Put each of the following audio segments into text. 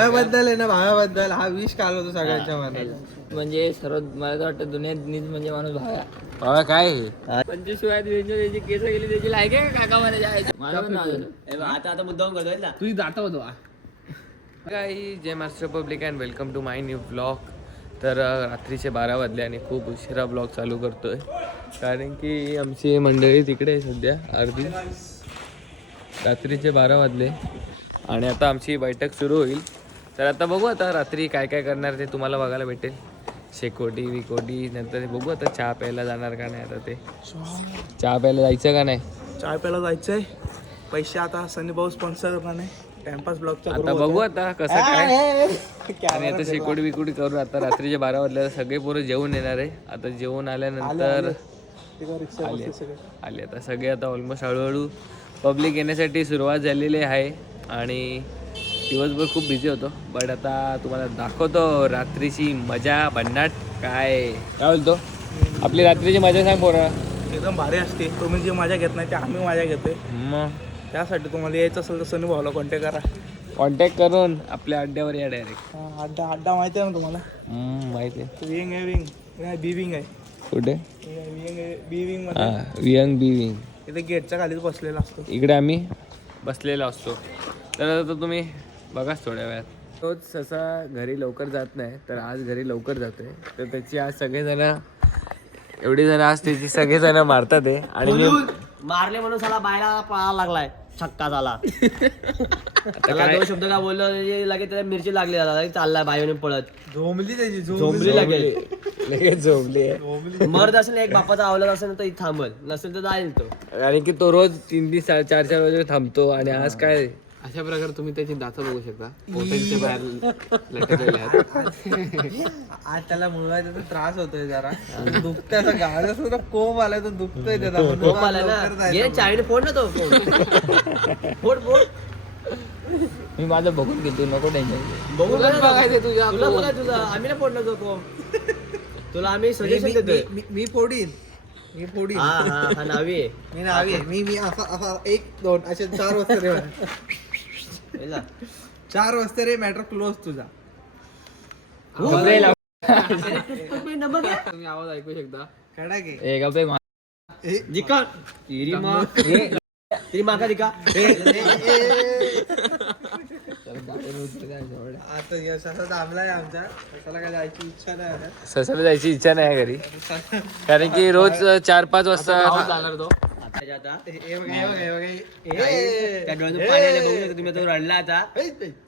भाव्याबद्दल आहे ना भाव्याबद्दल हा विष काल होतो सगळ्यांच्या मनात. म्हणजे सर्वात मला तर वाटतं दुनियात नीच म्हणजे माणूस भाव्या काय हे? पंचवीस वयात त्याची केस गेली त्याची लायक आहे का काका म्हणे जायचं माझं पण नाव झालं. आता आता मुद्दाम करतोय ना. तुझी जाता होतो काही जय master public and welcome to my new blog तर अ, रात्रीचे बारा वाजले आणि खूप उशिरा ब्लॉग चालू करतोय. कारण की आमची मंडळी तिकडे आहे सध्या अर्धी. रात्रीचे बारा वाजले. आणि आता आमची बैठक सुरू होईल. तर आता बघू आता रात्री काय काय करणार ते तुम्हाला बघायला भेटेल. शेकोटी विकोटी नंतर बघू आता चहा प्यायला जाणार का नाही आता ते. चहा प्यायला जायचं का नाही? चाय प्यायला जायचंय. पैसे आता सनी भाऊ स्पॉन्सर पण आहे. टाइमपास ब्लॉगचा आता बघू आता कसं काय. आणि आता शेकोडी बिकोडी करू आता रात्रीचे बारा वाजल्या सगळे पोरं जेवण येणार आहे. आता जेवण आल्यानंतर आले आले. आता सगळे आता ऑलमोस्ट हळूहळू पब्लिक येण्यासाठी सुरुवात झालेली आहे. आणि दिवसभर खूप बिझी होतो बट आता तुम्हाला दाखवतो रात्रीची मजा भन्नाट काय? काय बोलतो? आपली रात्रीची मजा सांग पोरा. एकदम भारी असते. तुम्ही जी मजा घेत नाही ते आम्ही मजा घेतोय. मग? त्यासाठी तुम्हाला यायचं असेल तर सनी भाऊला कॉन्टॅक्ट करा. कॉन्टॅक्ट करून आपल्या अड्ड्यावर या डायरेक्ट अड्डा अड्डा माहिती आहे ना तुम्हाला? माहिती आहे. विंग आहे विंग नाही बी विंग आहे. कुठे? विंग आहे बी विंगमध्ये. हां वियंग बी विंग इथे गेटच्या खालीच बसलेला असतो. इकडे आम्ही बसलेलो असतो. तर आता तुम्ही बघाच थोड्या वेळात. तोच ससा घरी लवकर जात नाही तर आज घरी लवकर जातोय. तर त्याची आज सगळेजण एवढी जण आज त्याची सगळेजण मारतात आहे आणि मी- मारले म्हणून साला बायला पळायला लागलाय छक्का झाला. त्याला दोन शब्द काय बोललो म्हणजे लगेच त्याला मिरची लागली त्याला लगेच चाललाय बायोने पळत. झोंबली त्याची झोंबली. लागेल लगेच. झोपली आहे. मर्द असेल एक बापाचा आवलत असेल तर इथं थांबल. नसेल तर जाईल तो. कारण की तो रोज तीन तीन चार चार वाजे थांबतो आणि आज काय अशा प्रकारे तुम्ही त्याची दात बघू शकता. पोटांच्या बाहेर लटकलेले आहेत. आज त्याला मुळवायचा तर त्रास होतोय जरा. दुखतंय असं सुद्धा कोंब आलाय तर दुखतोय त्याचा. आज आलाय ना. जायचं. ये चाळीने फोड ना तो. फोड फोड. फोड मी माझं बघून घेतो नको टेन्शन बघू का ना? बघायचं तुझ्या तुला बघाय तुझा. आम्ही नाही फोडणार तो. कोंब तुला आम्ही सजेशन मी- देतोय. मी- फोडीन. मी फोडीन. हा हा हा नावी आहे. मी नावी आहे. मी मी असा असा एक दोन असे चार वाजता. चार वाजता रे मॅटर क्लोज तुझा. नंबर काय? तुम्ही आवाज ऐकू शकता. कडा घे ए गप्पे मा- जिका तिरी मा. तिरी मा का दिका आता यश असा दाबलाय आमचा. त्याला काय जायची इच्छा नाही. ससाला जायची इच्छा नाही आहे घरी. कारण की रोज चार पाच वाजता जाणार तो. आता. बघा, बघा, बघा, काही त्या डोळ्यातून पाणी आले बघू शकता तुम्ही तो रडला आता.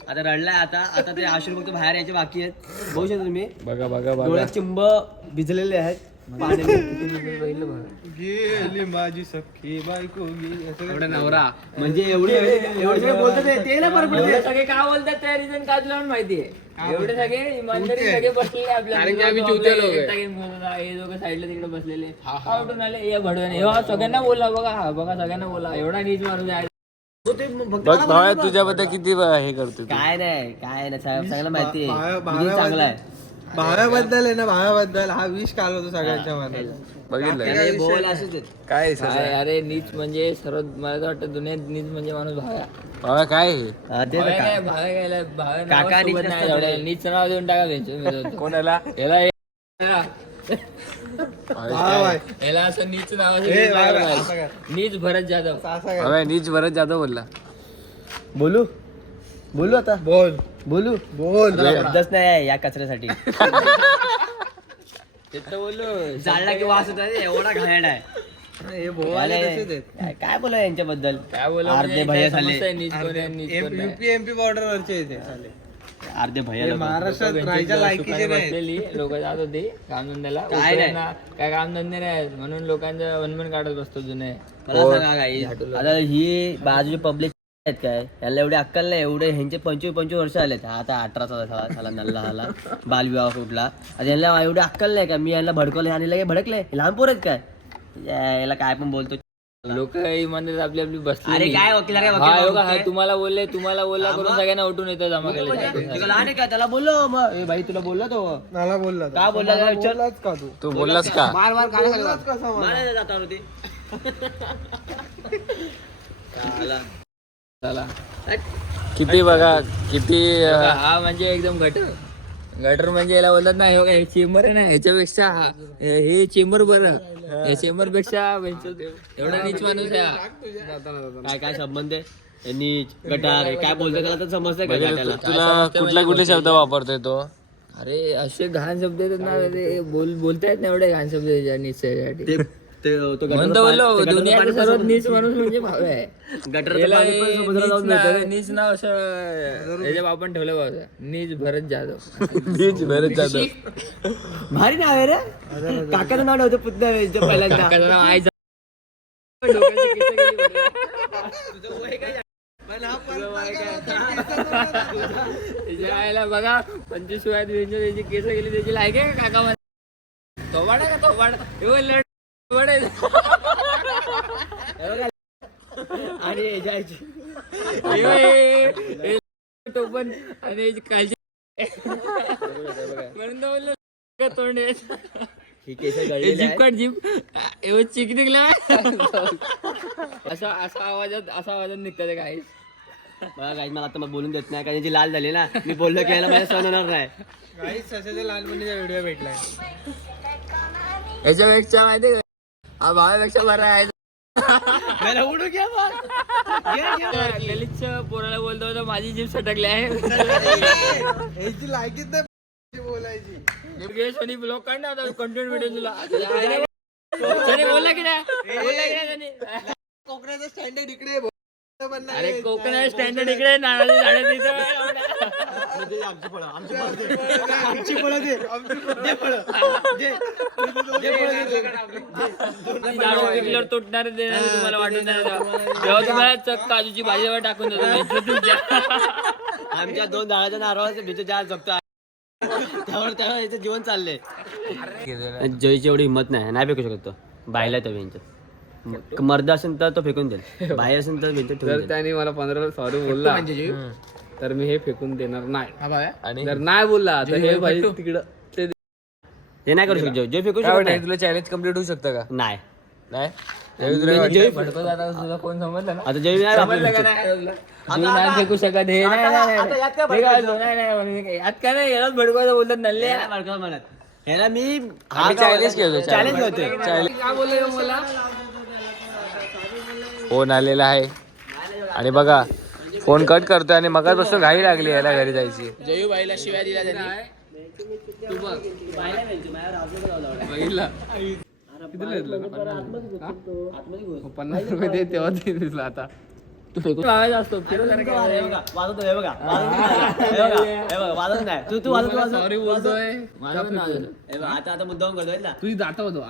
आता रडलाय आता. आता ते आश्रू फक्त बाहेर यायचे बाकी आहेत. बघू शकता तुम्ही. बघा बघा बघा. डोळ्यात चिंब भिजलेले आहेत. गेली माझी बायको? एवढा नवरा. म्हणजे एवढे एवढे सगळे बोलतात ते- ते नाही बरं एवढे पडते सगळे काय बोलतात? त्या रिझन काय तुला माहितीये एवढे सगळे इमानदारी सगळे बसलेले आपल्या कारण की आम्ही चुत्या लोकं आहे. हे दोघं साईडला तिकडे बसलेले उठून आले? भडव्याने. हे बघा, सगळ्यांना बोला बघा हा बघा सगळ्यांना बोला. एवढा नीच बघ भावा तुझ्याबद्दल किती ब- हे करतो. काय नाही काय नाही साहेब चांगला माहिती आहे. चांगला आहे. भाव्याबद्दल आहे ना भाव्याबद्दल हा विष काल होतो सगळ्यांच्या मनात बघितलं त्याने बोल असंच आहेत. काय? काय अरे नीच म्हणजे सर्वात मला तर वाटतं दुनियात नीच म्हणजे माणूस भाव्या भावा काय हे? हा, ते तर भाव्या काय. काय भाव्या गायला भाव्या काका नावासोबत नीच नाही नसतात एवढं. रे. नीच नाव देऊन टाका. कोणाला याला हे- भाव आहे. याला असं नीच नाव ए, असं? नीच भरत जाधव? भावा नीच भरत जाधव बोलला बोलू बोलू आता? बोल. बोलू? बोल. शब्दच नाही आहे या कचऱ्यासाठी. ते तर बोललो जाळला की वास होता रे, एवढा घाण आहे. हे भोवाले तसेच आहेत. काय- काय बोला यांच्याबद्दल? काय बोला अर्धे भैया झाले. एमपी बॉर्डर वरचे अर्धे भैया हे लोकं. महाराष्ट्रात राहायच्या लायकीचे सुखाने नाही बसलेली लोक जात होती कामधंद्याला. काय नाही. उकळ्यांना काय कामधंदे नाही म्हणून लोकांचं वनवन काढत बसतो जुने. मला सांगा काही आता ही बाजूची पब्लिक आहेत काय? यांना एवढे अक्कल नाही एवढे ह्यांचे पंचवीस पंचवीस वर्ष आलेत. आता अठराचा झाला झाला नल्ला झाला बालविवाह कुठला? आता यांना एवढे अक्कल नाही का? मी यांना भडकवले आणि लगे भडकले. लहान पोर आहेत काय? या- याला काय पण बोलतो. लोक इमानदार आपली आपली बसली अरे काय वकील काय हा वकील योगा हा तुम्हाला बोलले तुम्हाला बोलला करून सगळ्यांना उठून येतं जमा केले लहान आहे का? त्याला बोललो मग. ए भाई तुला बोलला तो. मला बोलला. का बोलला जरा विचार. बोललाच का तू? तू बोललास का? मार मार काय कसा मला? मारायला जाता होते चला. किती बघा किती हा म्हणजे एकदम गटर. गटर म्हणजे याला बोलतात ना हे बघा, हे चेंबर आहे ना ह्याच्यापेक्षा हा- चेंबर बरं. हे चेंबरपेक्षा एवढा नीच माणूस आहे हा. काय काय संबंध आहे? नीच गटार काय बोलतो त्याला? तर समजतंय का म्हणजे त्याला? तुला कुठला कुठले शब्द वापरतोय तो? अरे असे घाण शब्द येतात ना ते बोल बोलतायत ना एवढे घाण शब्द त्याच्या नीचसाठी ते ते तो दुनियाचा सर्वात नीच माणूस म्हणजे भाऊ आहे गटर याला हे नीच नाव- नीच नाव असं याच्या बापान ठेवलं नीच भरत जाधव. नीच भरत जाधव. भारी नाव आहे रे. काकाचं नाव नव्हतं पुतण्या वेळेचं पहिल्यांदा. काकाचं नाव जा- डोक्याचे भरले. आईला बघा पंचवीस वयात व्यंजन त्याची केस गेली त्याची लायक आहे का काका मला थोबाडा का थोबाडा थोबाड आहे. आणि टोपण आणि काळजी म्हणून बोललो, तोंड जीप एवढं चिक निघला असा असा आवाजात असा आवाजात निघतात काहीच बघा काही मला आता मला बोलून देत नाही कारण याची लाल झाली ना. मी बोललो की याला माझ्या सहन होणार नाही. काही सशाच्या लहानपणीचा व्हिडिओ भेटलाय. याच्यापेक्षा माहिती भावापेक्षा बरा आहे. मला उडू घ्या गलितच्या पोराला बोलतो होतो माझी जीभ सटकली आहे. लायकीच नाही बोलायची. सोनी ब्लॉक काढ ना आता कंटेंट व्हिडिओ तुला. सोनी बोलला की नाही? कोकणाचा स्टँडर्ड इकडे आहे, भो- पण आमची फळं दे दे फळं. दे. दे फळं दे. ती. झाडं पिकल्यावर तुटणार देणार तुम्हाला वाटून नाही जेव्हा तुम्हाला चक काजूची भाजीवर टाकून देतो आमच्या दोन झाडाच्या नारळाचे भीती जाल जगतो त्यावर त्यावर याचं जीवन चाललंय. जयची एवढी हिंमत नाही नाही फेकू शकत तो. बायला तो बेंच. मर्द असेल तर तो फेकून देईल. बाई असेल तर बेंच देईल. त्याने मला पंधरा सॉरी बोलला. तर मी हे फेकून देणार नाही. आणि जर नाही बोलला तर हे भाई तिकडं ते हे नाही करू शकत जय फेकू शकत नाही. तुला चॅलेंज कंप्लीट होऊ शकतं का? नाही. नाही? जय आता तुला कोण समजलं ना? आता जय नाही समजलं का वापरू नाही? जीव नाही फेकू शकत हे नाही नाही, नाही आता यात काय हे? नाही हे यालाच भडकवायचं बोलतात नल्ले. म्हणत ह्याला मी केलं, चॅलेंज. होते. काय बोलले मला? फोन आलेला आहे. आणि बघा फोन कट करतोय आणि मगापासून घाई लागली याला घरी जायची. जयू बाईला शिव्या दिला त्यांनी. पन्नास रुपये दे तेव्हा ते दिसला आता तू जाता होतो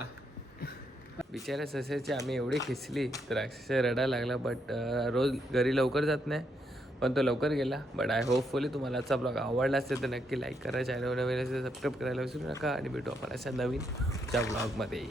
बिचाऱ्या सस्याची आम्ही एवढी खिचली तर अक्षरशः रडायला लागला बट रोज घरी लवकर जात नाही. पण तो लवकर गेला. बट आय होपफुली तुम्हाला आजचा ब्लॉग आवडला असेल तर नक्की लाईक करा. चॅनल नवीन असेल सबस्क्राईब करायला विसरू नका. आणि भेटू आपण अशा नवीन च्या ब्लॉगमध्ये